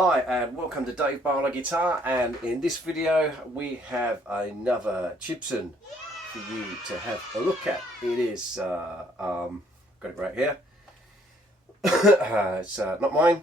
Hi and welcome to Dave Barlow Guitar, and in this video we have another Chibson for you to have a look at. It is, got it right here. It's not mine,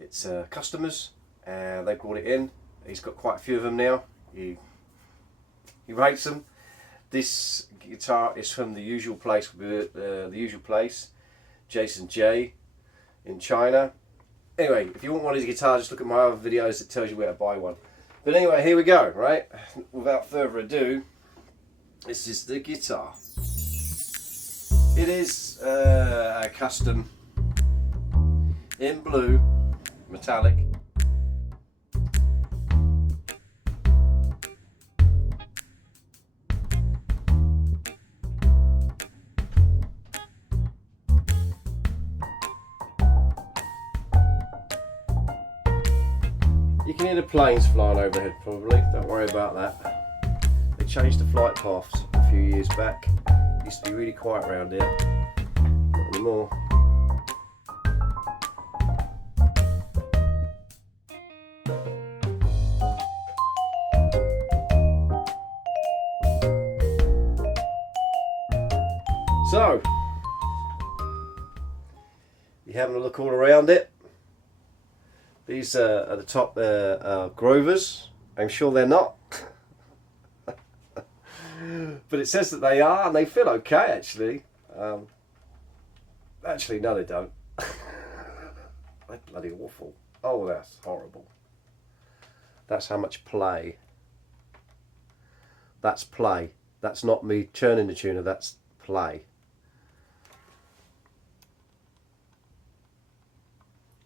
it's customers, and they brought it in. He's got quite a few of them now. He rates them. This guitar is from the usual place, Jason J in China. Anyway, if you want one of his guitars, just look at my other videos that tells you where to buy one. But anyway, here we go, right? Without further ado, this is the guitar. It is a custom in blue, metallic. You can hear the planes flying overhead probably, don't worry about that. They changed the flight paths a few years back. It used to be really quiet around here, not anymore. So, you're having a look all around it. These are at the top, Grovers. I'm sure they're not. But it says that they are, and they feel okay actually. Actually, no they don't. They're bloody awful. Oh, that's horrible. That's how much play. That's play. That's not me churning the tuner, that's play.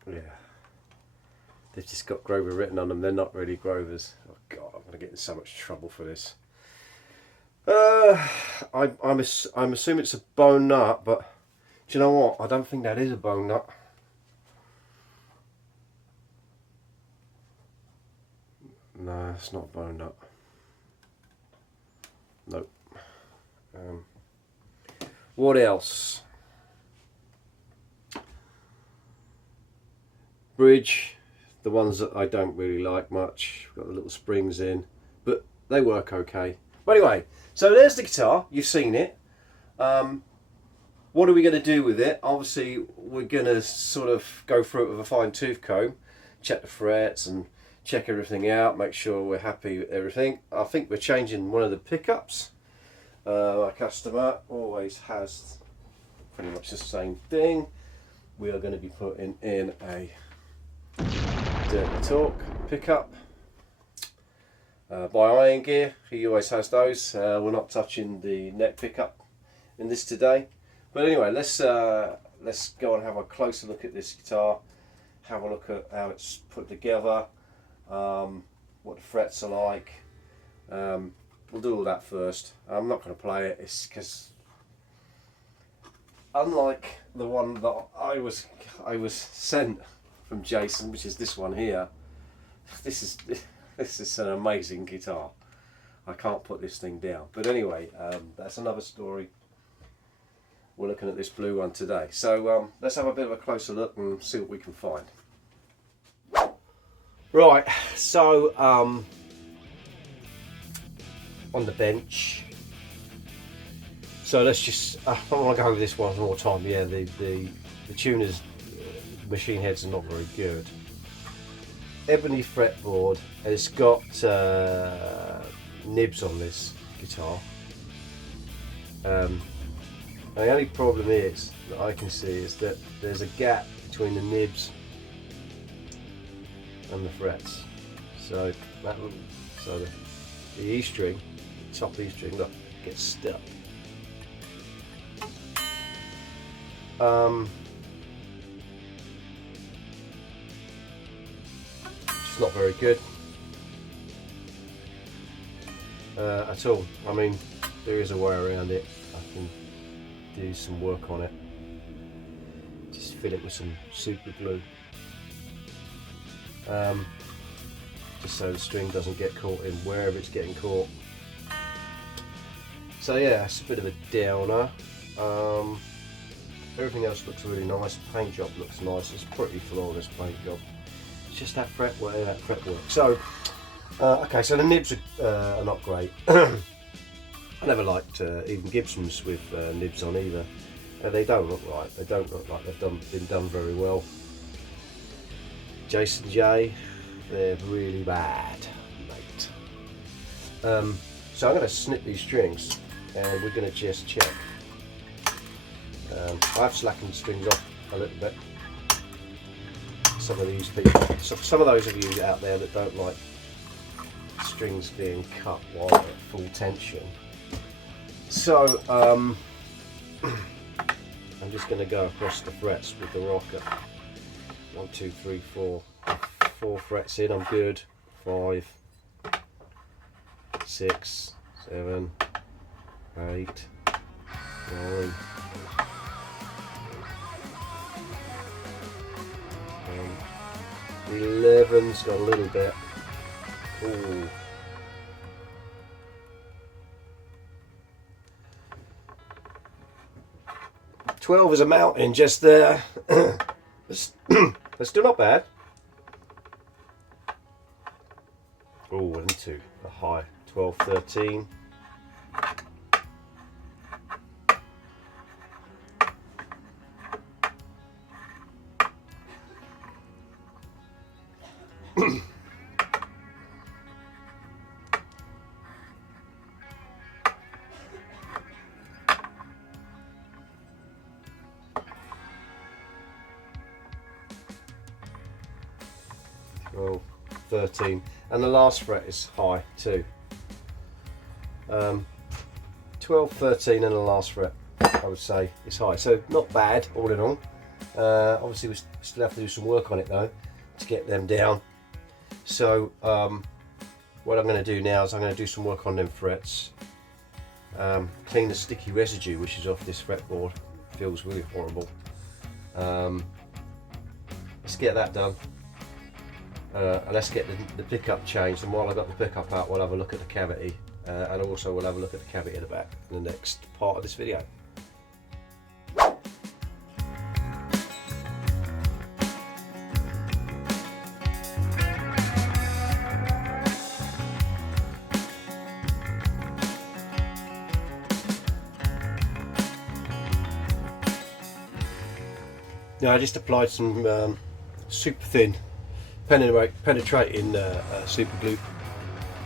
Yeah. They've just got Grover written on them. They're not really Grovers. Oh God, I'm going to get in so much trouble for this. I'm assuming it's a bone nut, but do you know what? I don't think that is a bone nut. No, it's not a bone nut. Nope. What else? Bridge. The ones that I don't really like much, got the little springs in, but they work okay. But anyway, so there's the guitar. You've seen it. What are we going to do with it? Obviously, we're going to sort of go through it with a fine tooth comb, check the frets and check everything out, make sure we're happy with everything. I think we're changing one of the pickups. Our customer always has pretty much the same thing. We are going to be putting in a Dirty Talk pickup by Iron Gear. He always has those. We're not touching the neck pickup in this today. But anyway, let's go and have a closer look at this guitar. Have a look at how it's put together, what the frets are like. We'll do all that first. I'm not going to play it. It's because unlike the one that I was sent from Jason, which is this one here, this is an amazing guitar. I can't put this thing down. But anyway, that's another story. We're looking at this blue one today. So let's have a bit of a closer look and see what we can find. Right, so on the bench. So let's just, I want to go over this one more time. Yeah, the tuners, machine heads are not very good. Ebony fretboard, and it's got nibs on this guitar. The only problem is that I can see is that there's a gap between the nibs and the frets. So the E string, top E string, look, gets stuck. It's not very good at all. I mean, there is a way around it. I can do some work on it. Just fill it with some super glue, just so the string doesn't get caught in wherever it's getting caught. So yeah, it's a bit of a downer. Everything else looks really nice. Paint job looks nice. It's pretty flawless paint job. just that fretwork. So, okay, so the nibs are not great. I never liked even Gibsons with nibs on either. They don't look right. They don't look like they've been done very well. Jason J, they're really bad, mate. So I'm going to snip these strings, and we're going to just check. I've slackened the strings off a little bit. Some of these people, some of those of you out there that don't like strings being cut while at full tension. So I'm just going to go across the frets with the rocker. 1, 2, 3, 4. 4 frets in, I'm good. 5, 6, 7, 8, 9. 11's got a little bit. Ooh. "12 is a mountain just there." That's still not bad. Oh, and 2, a high. 12, 13. Oh, 13, and the last fret is high too. 12, 13 and the last fret, I would say, is high, so not bad all in all. Obviously we still have to do some work on it though to get them down. So what I'm going to do now is I'm going to do some work on them frets, clean the sticky residue which is off this fretboard. Feels really horrible. Let's get that done. And let's get the pickup changed, and while I've got the pickup out, we'll have a look at the cavity, and also we'll have a look at the cavity at the back in the next part of this video. Now I just applied some super thin penetrating super glue.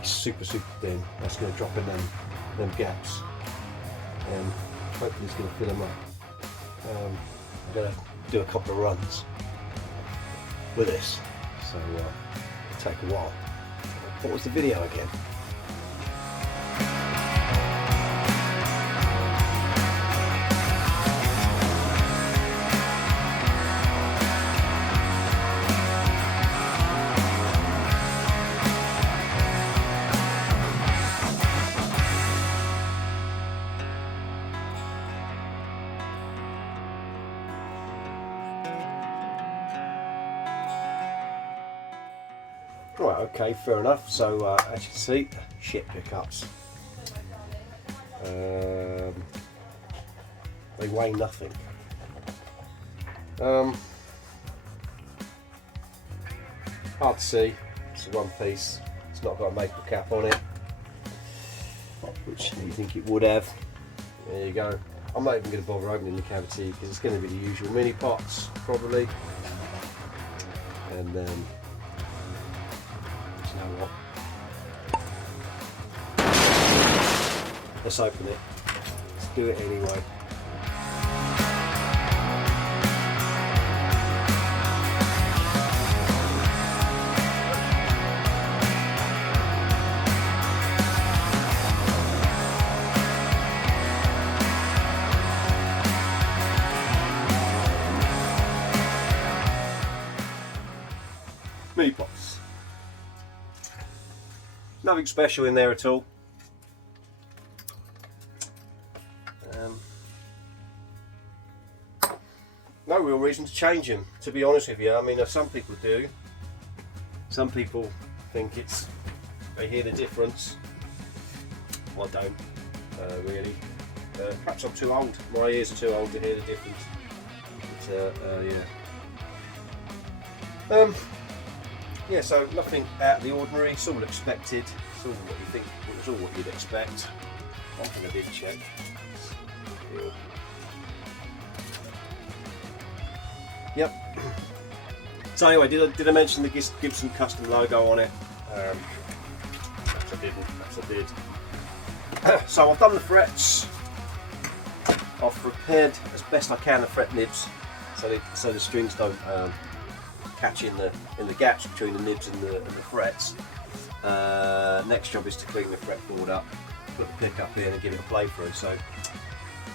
It's super thin. That's going to drop in them gaps, and hopefully it's going to fill them up. I'm going to do a couple of runs with this, so it'll take a while. What was the video again? Right, okay, fair enough. So as you can see, shit pickups. They weigh nothing. Hard to see. It's a one piece. It's not got a maple cap on it, which you think it would have. There you go. I'm not even going to bother opening the cavity because it's going to be the usual mini pots probably. And then, you know what? Let's open it. Let's do it anyway. Mini pots. Nothing special in there at all. No real reason to change them, to be honest with you. I mean, some people do. Some people think they hear the difference. I don't really. Perhaps I'm too old. My ears are too old to hear the difference. But, yeah. Yeah, so nothing out of the ordinary. It's all expected. It's all what you think. It's all what you'd expect. One thing I did check. Yep. So anyway, did I mention the Chibson custom logo on it? Perhaps I didn't. Perhaps I did. So I've done the frets. I've repaired as best I can the fret nibs, so the strings don't catch in the gaps between the nibs and the frets. Next job is to clean the fretboard up, put the pickup in, and give it a playthrough. So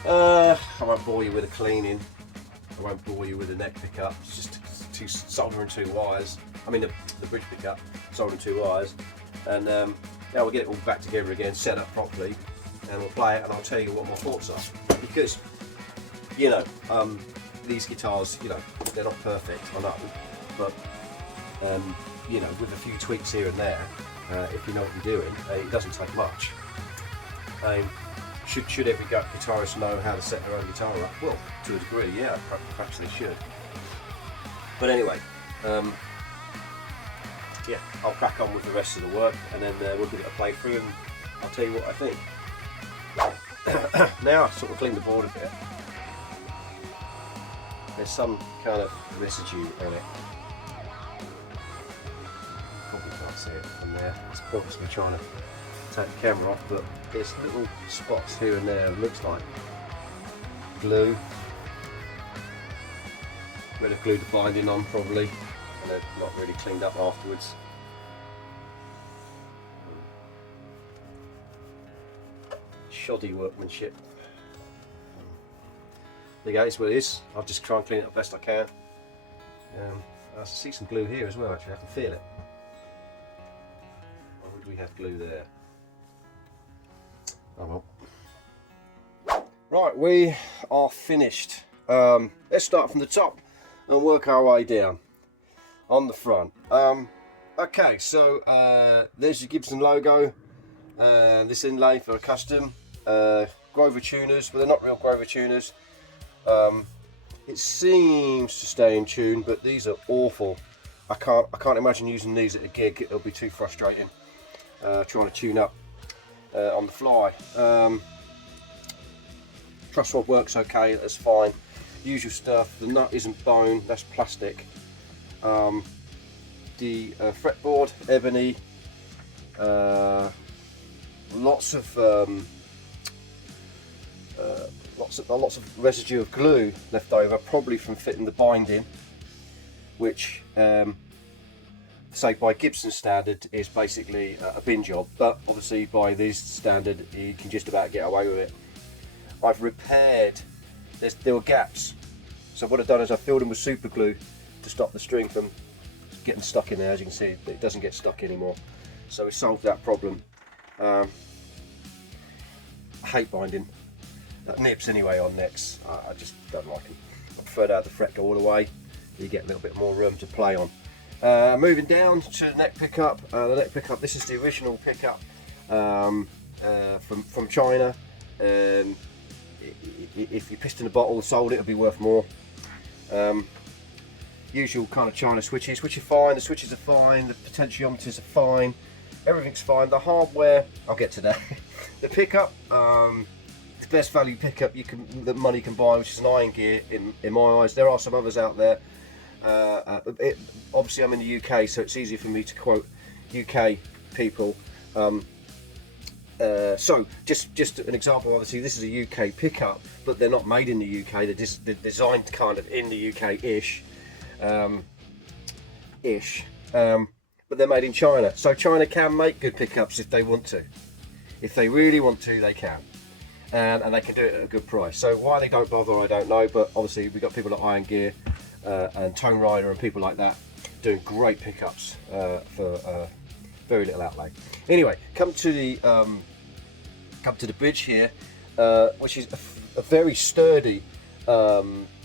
I won't bore you with the cleaning. I won't bore you with the neck pickup. It's just soldering 2 wires. I mean the bridge pickup, soldering 2 wires, and now we'll get it all back together again, set up properly, and we'll play it, and I'll tell you what my thoughts are. Because you know, these guitars, you know, they're not perfect, I know, but you know, with a few tweaks here and there, if you know what you're doing, it doesn't take much. Should every guitarist know how to set their own guitar up? Well, to a degree, yeah, perhaps they should. But anyway, yeah, I'll crack on with the rest of the work, and then we'll give it a playthrough, and I'll tell you what I think. Now I sort of clean the board a bit. There's some kind of residue on it. Probably can't see it from there. It's obviously trying to take the camera off, but there's little spots here and there. It looks like glue. Where they've glued the binding on probably, and they're not really cleaned up afterwards. Shoddy workmanship. There you go, it's what it is. I'll just try and clean it up best I can. I see some glue here as well, actually, I can feel it. Or would we have glue there? Oh well. Right, we are finished. Let's start from the top and work our way down on the front. Okay, so there's your Chibson logo. This inlay for a custom. Grover tuners, but they're not real Grover tuners. It seems to stay in tune, but these are awful. I can't imagine using these at a gig. It'll be too frustrating trying to tune up on the fly. Truss rod works okay, that's fine. Usual stuff. The nut isn't bone, that's plastic. The fretboard, ebony. Lots of residue of glue left over, probably from fitting the binding, which say by Chibson standard is basically a bin job, but obviously by this standard you can just about get away with it. I've repaired, there were gaps, so what I've done is I filled them with super glue to stop the string from getting stuck in there. As you can see, it doesn't get stuck anymore, so we solved that problem. I hate binding nibs anyway on necks. I just don't like them. I prefer to have the fret go all the way. You get a little bit more room to play on. Moving down to the neck pickup. The neck pickup. This is the original pickup from China. If you piston a bottle and sold it, it'll be worth more. Usual kind of China switches, which are fine. The switches are fine. The potentiometers are fine. Everything's fine. The hardware, I'll get to that. The pickup. The best value pickup that money can buy, which is an iron gear in my eyes. There are some others out there. Obviously I'm in the UK, so it's easier for me to quote UK people. So just an example, obviously this is a UK pickup, but they're not made in the UK. They're designed kind of in the UK-ish, but they're made in China. So China can make good pickups if they want to. If they really want to, they can. And they can do it at a good price. So why they don't bother, I don't know, but obviously we've got people like Iron Gear and Tone Rider and people like that doing great pickups for very little outlay. Anyway, come to the bridge here, which is a very sturdy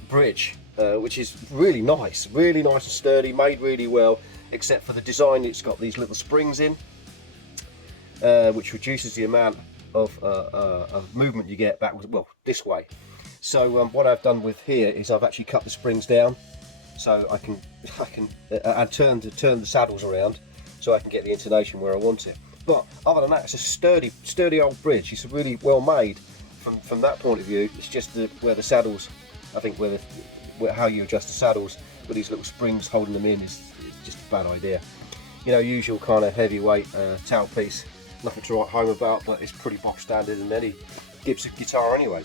bridge, which is really nice and sturdy, made really well, except for the design. It's got these little springs in, which reduces the amount of movement you get backwards, well, this way. So what I've done with here is I've actually cut the springs down so I can turn the saddles around so I can get the intonation where I want it. But other than that, it's a sturdy old bridge. It's really well made from that point of view. It's just where the saddles, I think how you adjust the saddles with these little springs holding them in is just a bad idea. You know, usual kind of heavyweight tailpiece, nothing to write home about, but it's pretty box standard in any Gibson guitar anyway.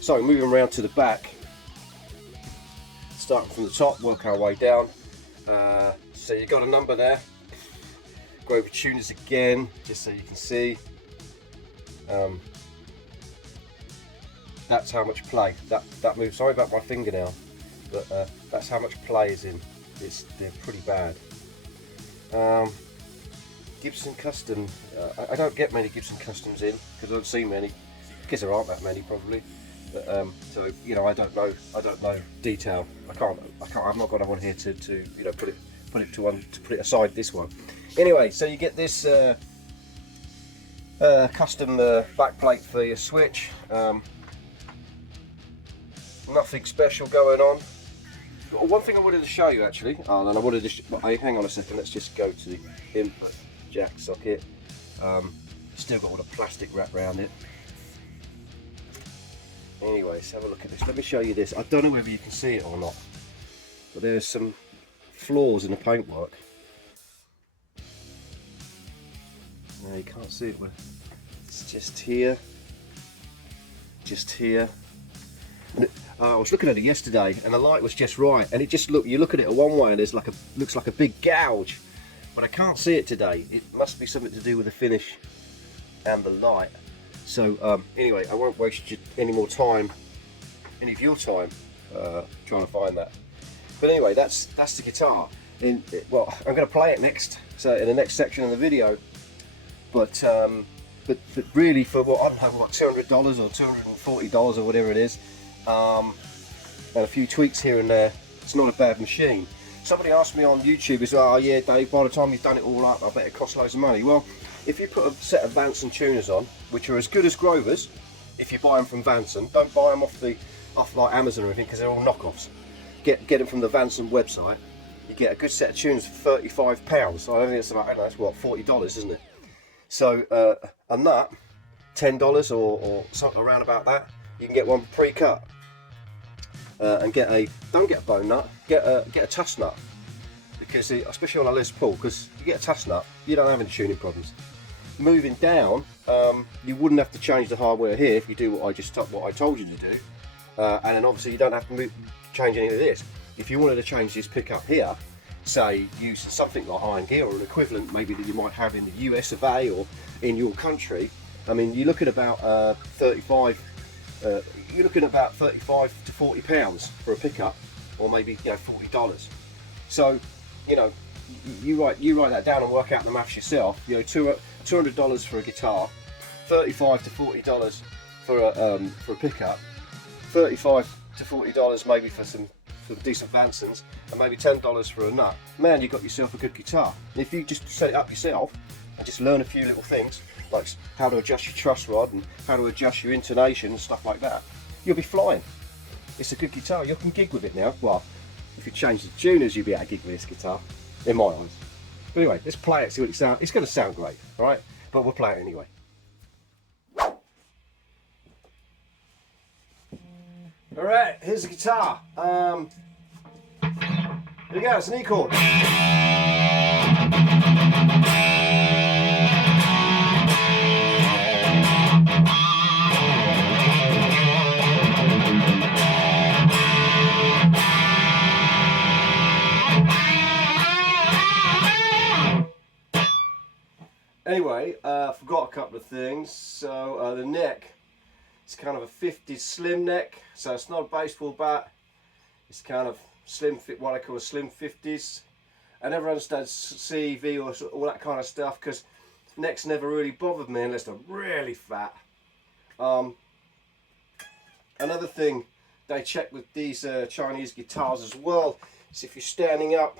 So moving around to the back, starting from the top, work our way down. So you've got a number there. Go over tuners again, just so you can see. That's how much play that moves. Sorry about my fingernail, but that's how much play is in. They're pretty bad. Gibson Custom. I don't get many Gibson Customs in because I don't see many. Because there aren't that many probably. But, so you know, I don't know detail. I can't. I've not got one here to you know put it aside this one. Anyway, so you get this custom back plate for your switch. Nothing special going on. One thing I wanted to show you actually. Oh, and I wanted to. Hang on a second. Let's just go to the input jack socket. Still got all the plastic wrapped around it. Anyways, have a look at this. Let me show you this. I don't know whether you can see it or not, but there's some flaws in the paintwork. No, you can't see it. It's just here. Just here. I was looking at it yesterday, and the light was just right, and it just you look at it one way, and there's looks like a big gouge, but I can't see it today. It must be something to do with the finish and the light. So anyway, I won't waste any more time, any of your time, trying to find that. But anyway, that's the guitar. Well, I'm going to play it next, so in the next section of the video. But really, for what I don't know, what $200 or $240 or whatever it is, and a few tweaks here and there, it's not a bad machine. Somebody asked me on YouTube, is, oh yeah, Dave, by the time you've done it all up, I bet it costs loads of money. Well, if you put a set of Vanson tuners on, which are as good as Grover's, if you buy them from Vanson, don't buy them off like Amazon or anything, because they're all knockoffs. Get them from the Vanson website. You get a good set of tuners for £35. So I think it's about, I don't know, it's what, $40, isn't it? So and that $10 or something around about that, you can get one pre-cut. And don't get a bone nut, get a tusk nut, because especially on a Les Paul, because you get a tusk nut, you don't have any tuning problems. Moving down, you wouldn't have to change the hardware here if you do what I told you to do, and then obviously you don't have to change any of this. If you wanted to change this pickup here, say use something like Iron Gear or an equivalent maybe that you might have in the US of A or in your country, I mean, you look at about 35. You're looking at about 35 to 40 pounds for a pickup, or maybe, you know, $40. So, you know, you write that down and work out the maths yourself. You know, $200 for a guitar, $35 to $40 for a pickup, $35 to $40 maybe for some decent Vansons, and maybe $10 for a nut. Man, you got yourself a good guitar. And if you just set it up yourself and just learn a few little things, like how to adjust your truss rod and how to adjust your intonation and stuff like that, you'll be flying. It's a good guitar. You can gig with it now. Well, if you change the tuners, you'll be able to gig with this guitar, in my eyes. But anyway, let's play it, see what it sounds. It's going to sound great, all right? But we'll play it anyway. All right, here's the guitar. Here we go. It's an E chord. Anyway, forgot a couple of things. So the neck, it's kind of a 50s slim neck. So it's not a baseball bat. It's kind of slim fit, what I call a slim 50s. I never understood CEV or all that kind of stuff, because necks never really bothered me unless they're really fat. Another thing they check with these Chinese guitars as well is if you're standing up,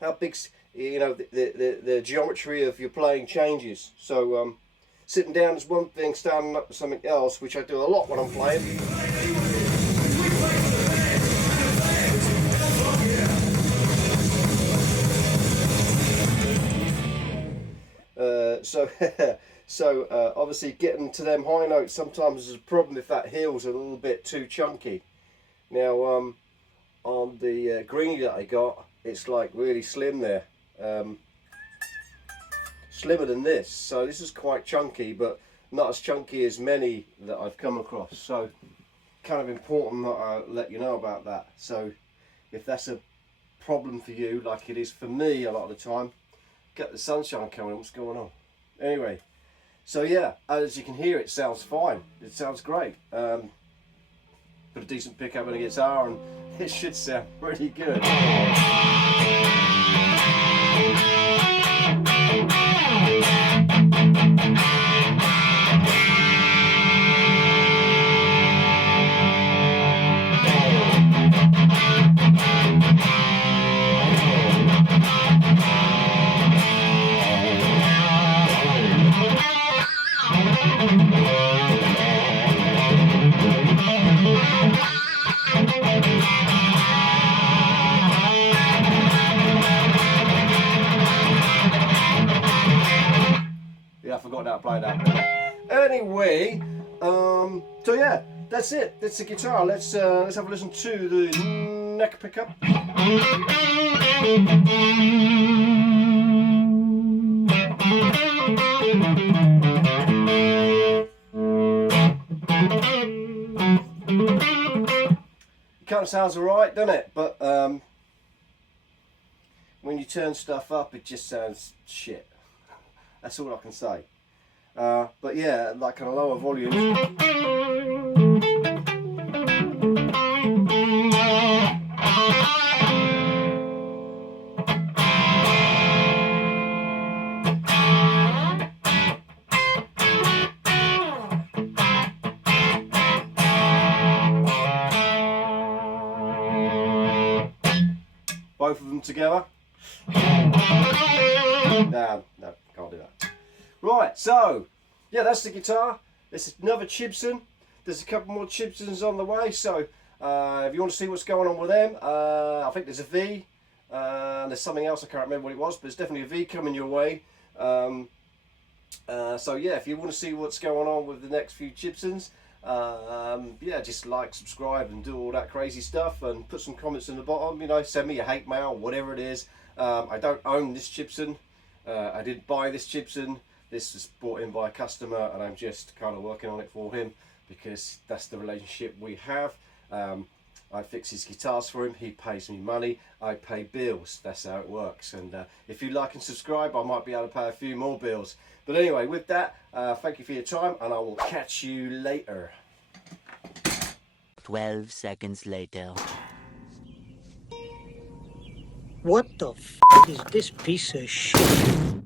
how big's, you know, the geometry of your playing changes. So sitting down is one thing, standing up is something else, which I do a lot when I'm playing. So obviously getting to them high notes sometimes is a problem if that heel's a little bit too chunky. Now on the greenie that I got, it's like really slim there, slimmer than this. So this is quite chunky, but not as chunky as many that I've come across. So kind of important that I let you know about that. So if that's a problem for you, like it is for me a lot of the time, get the sunshine coming. What's going on? Anyway, so yeah, as you can hear, it sounds fine. It sounds great. Put a decent pickup on a guitar, and it should sound pretty good. Yeah, I forgot how to play that. Anyway, so yeah, that's it. That's the guitar. Let's have a listen to the neck pickup. It kind of sounds alright, doesn't it? But when you turn stuff up, it just sounds shit. That's all I can say. But yeah, like on a lower volume. Both of them together. No, can't do that. Right, so yeah, that's the guitar. It's another Chibson. There's a couple more Chibsons on the way, so if you want to see what's going on with them, I think there's a V, and there's something else, I can't remember what it was, but there's definitely a V coming your way. So yeah, if you want to see what's going on with the next few Chibsons, yeah, just like, subscribe and do all that crazy stuff, and put some comments in the bottom, you know, send me a hate mail, whatever it is. I don't own this Chibson. I didn't buy this Chibson. This was brought in by a customer, and I'm just kind of working on it for him because that's the relationship we have. I fix his guitars for him, he pays me money, I pay bills. That's how it works. And if you like and subscribe, I might be able to pay a few more bills. But anyway, with that, thank you for your time, and I will catch you later. 12 seconds later. What the f is this piece of shit?